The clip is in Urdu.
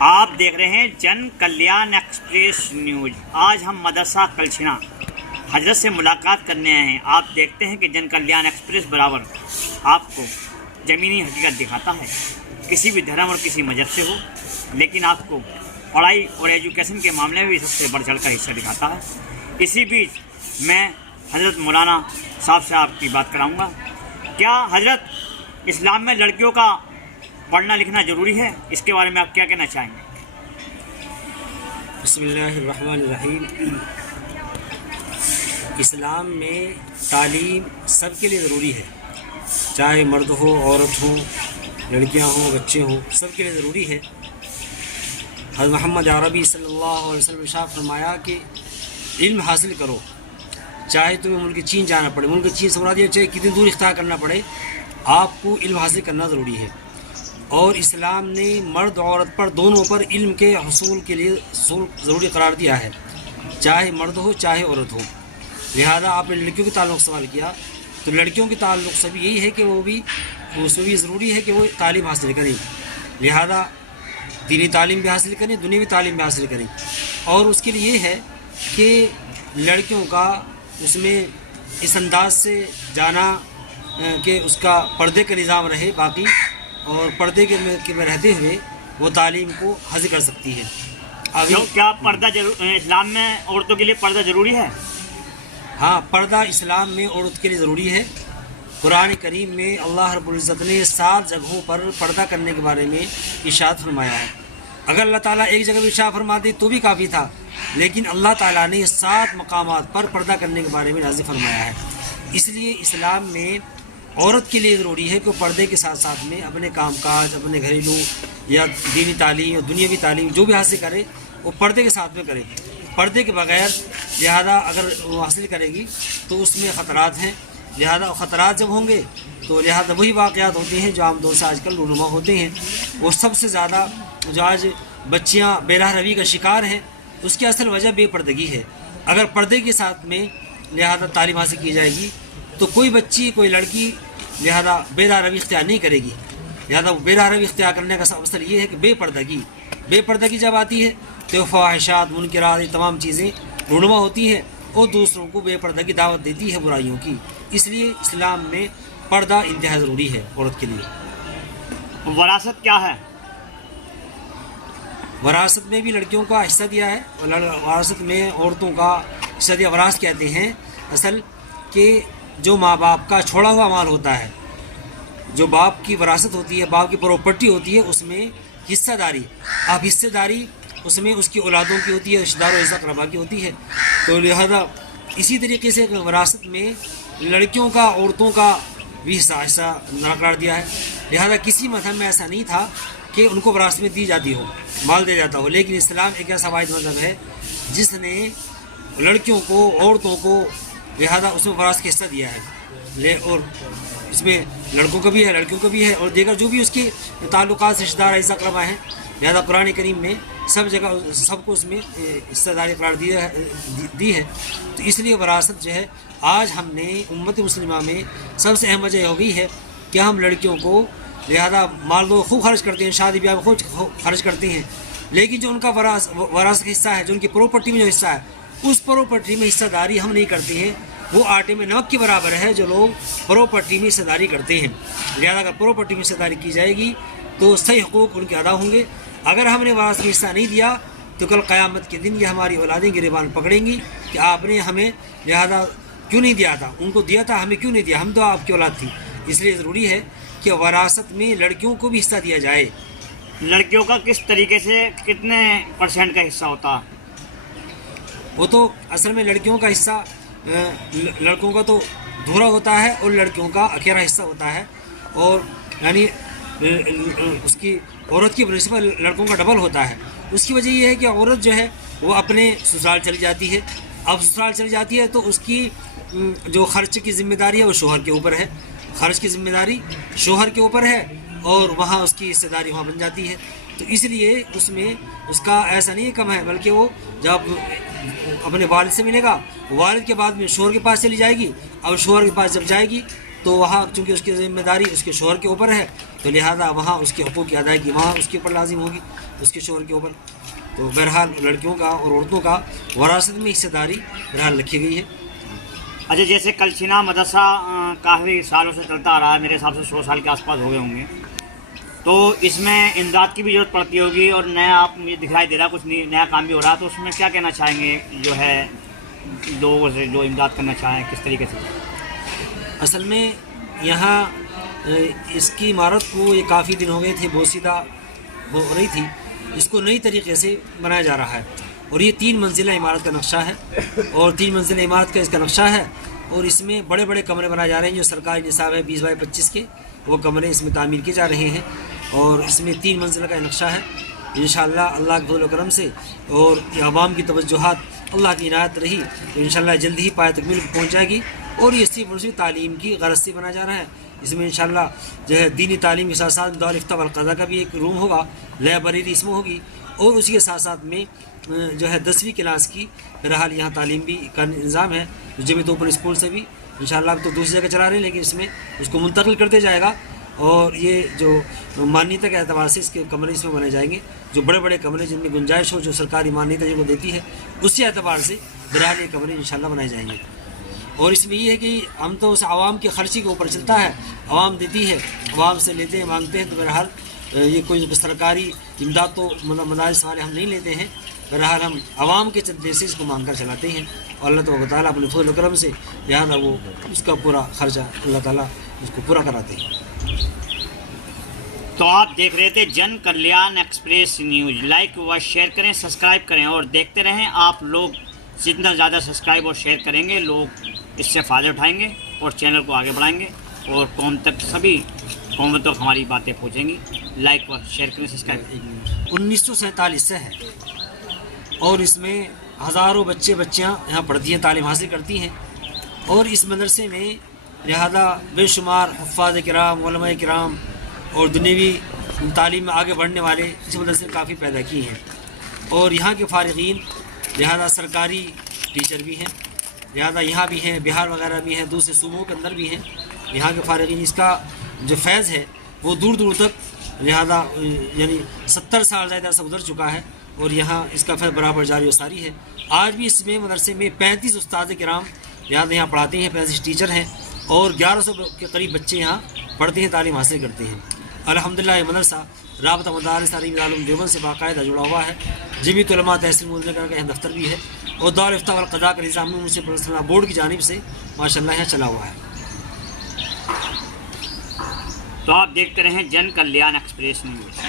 آپ دیکھ رہے ہیں جن کلیان ایکسپریس نیوز۔ آج ہم مدرسہ کلچھنا حضرت سے ملاقات کرنے آئے ہیں۔ آپ دیکھتے ہیں کہ جن کلیان ایکسپریس برابر آپ کو زمینی حقیقت دکھاتا ہے، کسی بھی دھرم اور کسی مذہب سے ہو، لیکن آپ کو پڑھائی اور ایجوکیشن کے معاملے میں بھی سب سے بڑھ چڑھ کر حصہ دکھاتا ہے۔ اسی بیچ میں حضرت مولانا صاحب سے آپ کی بات کراؤں گا۔ کیا حضرت اسلام میں لڑکیوں کا پڑھنا لکھنا ضروری ہے؟ اس کے بارے میں آپ کیا کہنا چاہیں گے؟ بسم اللہ الرحمن الرحیم۔ اسلام میں تعلیم سب کے لیے ضروری ہے، چاہے مرد ہو، عورت ہو، لڑکیاں ہوں، بچے ہوں، سب کے لیے ضروری ہے۔ حضرت محمد عربی صلی اللہ علیہ وسلم نے ارشاد فرمایا کہ علم حاصل کرو، چاہے تمہیں ملک چین جانا پڑے، ملک چین سے مراد یہ چاہے کتنی دور اختیار کرنا پڑے، آپ کو علم حاصل کرنا ضروری ہے۔ اور اسلام نے مرد اور عورت پر دونوں پر علم کے حصول کے لیے ضروری قرار دیا ہے، چاہے مرد ہو چاہے عورت ہو۔ لہذا آپ نے لڑکیوں کے تعلق سوال کیا، تو لڑکیوں کے تعلق سے بھی یہی ہے کہ اس میں بھی ضروری ہے کہ وہ تعلیم حاصل کریں، لہذا دینی تعلیم بھی حاصل کریں، دنیاوی تعلیم بھی حاصل کریں۔ اور اس کے لیے یہ ہے کہ لڑکیوں کا اس میں اس انداز سے جانا کہ اس کا پردے کا نظام رہے باقی، اور پردے کے میں رہتے ہوئے وہ تعلیم کو حاصل کر سکتی ہے۔ کیا پردہ اسلام میں عورتوں کے لیے پردہ ضروری ہے؟ ہاں، پردہ اسلام میں عورت کے لیے ضروری ہے۔ قرآن کریم میں اللہ رب العزت نے 7 جگہوں پر پردہ کرنے کے بارے میں ارشاد فرمایا ہے۔ اگر اللہ تعالیٰ ایک جگہ بھی ارشاد فرما دے تو بھی کافی تھا، لیکن اللہ تعالیٰ نے 7 مقامات پر پردہ کرنے کے بارے میں نازل فرمایا ہے۔ اس لیے اسلام میں عورت کے لیے ضروری ہے کہ وہ پردے کے ساتھ ساتھ میں اپنے کام کاج، اپنے گھریلو یا دینی تعلیم یا دنیاوی تعلیم جو بھی حاصل کرے وہ پردے کے ساتھ میں کرے۔ پردے کے بغیر لہذا اگر وہ حاصل کرے گی تو اس میں خطرات ہیں، لہذا خطرات جب ہوں گے تو لہذا وہی واقعات ہوتے ہیں جو عام طور سے آج کل رونما ہوتے ہیں۔ اور سب سے زیادہ جو آج بچیاں بے راہ روی کا شکار ہیں، اس کی اصل وجہ بے پردگی ہے۔ اگر پردے کے ساتھ میں لہذا تعلیم حاصل کی جائے گی تو کوئی بچی، کوئی لڑکی لہذا بے راہ روی اختیار نہیں کرے گی۔ لہذا بے راہ روی اختیار کرنے کا اثر یہ ہے کہ بے پردگی جب آتی ہے تو فواحشات، منکرات، یہ تمام چیزیں رونما ہوتی ہیں اور دوسروں کو بے پردگی دعوت دیتی ہے برائیوں کی۔ اس لیے اسلام میں پردہ انتہائی ضروری ہے عورت کے لیے۔ وراثت کیا ہے؟ وراثت میں بھی لڑکیوں کا حصہ دیا ہے، وراثت میں عورتوں کا حصہ دیا۔ وراثت کہتے ہیں اصل کہ جو ماں باپ کا چھوڑا ہوا مال ہوتا ہے، جو باپ کی وراثت ہوتی ہے، باپ کی پراپرٹی ہوتی ہے، اس میں حصہ داری، اب حصہ داری اس میں اس کی اولادوں کی ہوتی ہے، رشتہ دار و عزت اقربا کی ہوتی ہے۔ تو لہذا اسی طریقے سے وراثت میں لڑکیوں کا، عورتوں کا بھی حصہ قرار دیا ہے۔ لہذا کسی مذہب میں ایسا نہیں تھا کہ ان کو وراثت میں دی جاتی ہو، مال دیا جاتا ہو، لیکن اسلام ایک ایسا واحد مذہب ہے جس نے لڑکیوں کو، عورتوں کو لہذا اس میں وراثت کا حصہ دیا ہے۔ اور اس میں لڑکوں کا بھی ہے، لڑکیوں کا بھی ہے، اور دیگر جو بھی اس کے تعلقات رشتہ دار عزیز اقربا ہیں۔ لہذا قرآن کریم میں سب جگہ سب کو اس میں حصہ داری قرار دی ہے۔ تو اس لیے وراثت جو ہے آج ہم نے امت مسلمہ میں سب سے اہم وجہ ہو گئی ہے کہ ہم لڑکیوں کو لہذا مال دو خوب خرچ کرتے ہیں، شادی بیاہ میں خوب خرچ کرتے ہیں، لیکن جو ان کا وراثت کا حصہ ہے، جو ان کی پراپرٹی میں جو حصہ ہے، اس پراپرٹی میں حصہ داری ہم نہیں کرتے ہیں۔ وہ آٹے میں نمک کے برابر ہے جو لوگ پراپرٹی میں حصہ داری کرتے ہیں۔ لہذا اگر پراپرٹی میں حصہ داری کی جائے گی تو صحیح حقوق ان کے ادا ہوں گے۔ اگر ہم نے وراثت میں حصہ نہیں دیا تو کل قیامت کے دن یہ ہماری اولادیں گریبان پکڑیں گی کہ آپ نے ہمیں لہذا کیوں نہیں دیا تھا، ان کو دیا تھا، ہمیں کیوں نہیں دیا، ہم تو آپ کی اولاد تھی۔ اس لیے ضروری ہے کہ وراثت میں لڑکیوں کو بھی حصہ دیا جائے۔ لڑکیوں کا کس طریقے سے کتنے % کا حصہ ہوتا ہے؟ وہ تو اصل میں لڑکیوں کا حصہ، لڑکوں کا تو دھورا ہوتا ہے اور لڑکیوں کا اکیرا حصہ ہوتا ہے، اور یعنی اس کی عورت کی بنسبت لڑکوں کا ڈبل ہوتا ہے۔ اس کی وجہ یہ ہے کہ عورت جو ہے وہ اپنے سسرال چلی جاتی ہے، اب سسرال چلی جاتی ہے تو اس کی جو خرچ کی ذمہ داری ہے وہ شوہر کے اوپر ہے، خرچ کی ذمہ داری شوہر کے اوپر ہے، اور وہاں اس کی حصہ داری وہاں بن جاتی ہے۔ تو اس لیے اس میں اس کا ایسا نہیں کم ہے، بلکہ وہ جب اپنے والد سے ملے گا، والد کے بعد میں شوہر کے پاس چلی جائے گی، اب شوہر کے پاس جب جائے گی تو وہاں چونکہ اس کی ذمہ داری اس کے شوہر کے اوپر ہے، تو لہٰذا وہاں اس کے حقوق کی ادائیگی وہاں اس کے اوپر لازم ہوگی، اس کے شوہر کے اوپر۔ تو بہرحال لڑکیوں کا اور عورتوں کا وراثت میں حصہ داری بہرحال رکھی گئی ہے۔ اچھا، جیسے کلچھنا مدرسہ کافی سالوں سے چلتا آ رہا ہے، میرے حساب سے 100 سال کے آس پاس ہو گئے ہوں گے، تو اس میں امداد کی بھی ضرورت پڑتی ہوگی، اور نیا آپ مجھے دکھائی دے رہا کچھ نیا کام بھی ہو رہا ہے، تو اس میں کیا کہنا چاہیں گے جو ہے لوگوں سے جو امداد کرنا چاہیں کس طریقے سے؟ اصل میں یہاں اس کی عمارت کو یہ کافی دن ہو گئے تھے بوسیدہ ہو رہی تھی، اس کو نئی طریقے سے بنایا جا رہا ہے، اور یہ 3 منزلہ عمارت کا نقشہ ہے، اور 3 منزلہ عمارت کا اس کا نقشہ ہے، اور اس میں بڑے بڑے کمرے بنائے جا رہے ہیں جو سرکاری نصاب ہے 20 بائی 25 کے، وہ کمرے اس میں تعمیر کیے جا رہے ہیں، اور اس میں 3 منزلہ کا نقشہ ہے۔ انشاءاللہ اللہ کے فضل و کرم سے اور یہ عوام کی توجہات اللہ کی عنایت رہی تو انشاءاللہ جلد ہی پایہ تکمیل پہنچ جائے گی، اور یہ صرف تعلیم کی غرض سے بنایا جا رہا ہے۔ اس میں انشاءاللہ جو ہے دینی تعلیم کے ساتھ ساتھ دارالفتاء والقضاء کا بھی ایک روم ہوگا، لائبریری اس میں ہوگی، اور اسی کے ساتھ ساتھ میں جو ہے 10ویں کلاس کی بہرحال یہاں تعلیم بھی کا نظام ہے، جمیعت اوپن اسکول سے بھی انشاءاللہ اب تو دوسری جگہ چلا رہے ہیں، لیکن اس میں اس کو منتقل کرتے جائے گا، اور یہ جو مانیتا کے اعتبار سے اس کے کمرے اس میں بنے جائیں گے، جو بڑے بڑے کمرے جن میں گنجائش ہو، جو سرکاری مانیتا جو کو دیتی ہے اسی اعتبار سے بہرحال یہ کمرے انشاءاللہ بنائے جائیں گے۔ اور اس میں یہ ہے کہ ہم تو اس عوام کی خرچی کے اوپر چلتا ہے، عوام دیتی ہے، عوام سے لیتے ہیں مانگتے ہیں، تو بہرحال یہ کوئی سرکاری امداد تو مدارس والے ہم نہیں لیتے ہیں، بہرحال ہم عوام کے چندے سے اس کو مانگ کر چلاتے ہیں، اور اللہ تبارک و تعالیٰ اپنے فضل و کرم سے لہٰذا وہ اس کا پورا خرچہ اللہ تعالیٰ اس کو پورا کراتے ہیں۔ تو آپ دیکھ رہے تھے جن کلیان ایکسپریس نیوز، لائک و شیئر کریں، سبسکرائب کریں، اور دیکھتے رہیں۔ آپ لوگ جتنا زیادہ سبسکرائب اور شیئر کریں گے لوگ اس سے فائدہ اٹھائیں گے اور چینل کو آگے بڑھائیں گے، اور قوم تک سبھی قوموں تک ہماری باتیں پہنچیں گی۔ لائک و شیئر کریں، سبسکرائب۔ 1947 سے ہے، اور اس میں ہزاروں بچیاں یہاں پڑھتی ہیں، تعلیم حاصل کرتی ہیں، اور اس مدرسے میں لہذا بے شمار حفاظ کرام، علماء کرام اور دنیوی تعلیم میں آگے بڑھنے والے اس مدرسے نے کافی پیدا کی ہیں، اور یہاں کے فارغین لہذا سرکاری ٹیچر بھی ہیں، لہذا یہاں بھی ہیں، بہار وغیرہ بھی ہیں، دوسرے صوبوں کے اندر بھی ہیں یہاں کے فارغین۔ اس کا جو فیض ہے وہ دور دور تک لہذا یعنی 70 سال زیادہ سے گزر چکا ہے، اور یہاں اس کا فیض برابر جاری و ساری ہے۔ آج بھی اس میں مدرسے میں 35 استاد کرام لہذا یہاں پڑھاتے ہیں، 35 ٹیچر ہیں، اور 1100 کے قریب بچے یہاں پڑھتے ہیں، تعلیم حاصل کرتے ہیں۔ الحمدللہ یہ مدرسہ رابطہ مدارس تعلیم العلوم دیوبند سے باقاعدہ جڑا ہوا ہے، جمیعت علماء تحصیل مظفر کا دفتر بھی ہے، اور دارالفتاء والقضاء کا نظام منصف بورڈ کی جانب سے ماشاءاللہ یہاں چلا ہوا ہے۔ تو آپ دیکھتے رہیں جن کلیان ایکسپریس نیوز۔